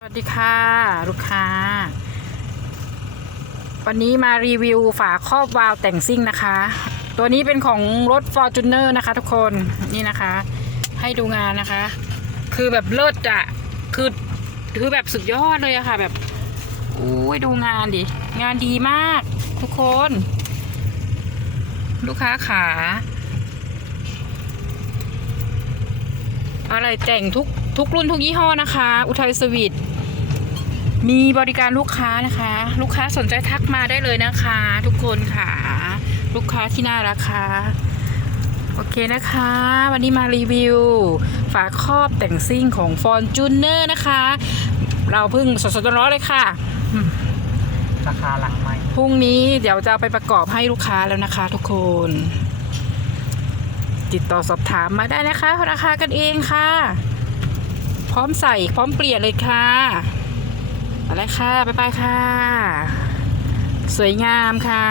สวัสดีค่ะ ลูกค้า วันนี้มารีวิวฝาครอบวาล์วแต่งซิ่งนะคะ ตัวนี้เป็นของรถ Fortuner นะคะ ทุกคนนี่นะคะ ให้ดูงานนะคะ คือแบบเลิศอะคือคือแบบสุดยอดเลยอะค่ะ แบบอุ้ยดูงานดิ งานดีมาก ทุกคน ลูกค้าขา อะไรแต่งทุก ทุกรุ่นทุกยี่ห้อนะคะ อุทัยสวีทมีบริการลูกค้านะคะ ลูกค้าสนใจทักมาได้เลยนะคะ ทุกคนค่ะ ลูกค้าที่น่ารักค่ะโอเคนะคะ วันนี้มารีวิว ฝาครอบแต่งซิ่งของ f o r t u n e r นะคะ เราเพิ่งสดๆร้อนๆเลยค่ะ ราคาหลังใหม่พรุ่งนี้เดี๋ยวจะเอาไปประกอบให้ลูกค้าแล้วนะคะ ทุกคน ติดต่อสอบถามมาได้นะคะ ราคากันเองค่ะพ ร้อมใส่พร้อมเปลี่ยนเลยค่ะอะไรค่ะ บ๊ายบายค่ะ สวยงามค่ะ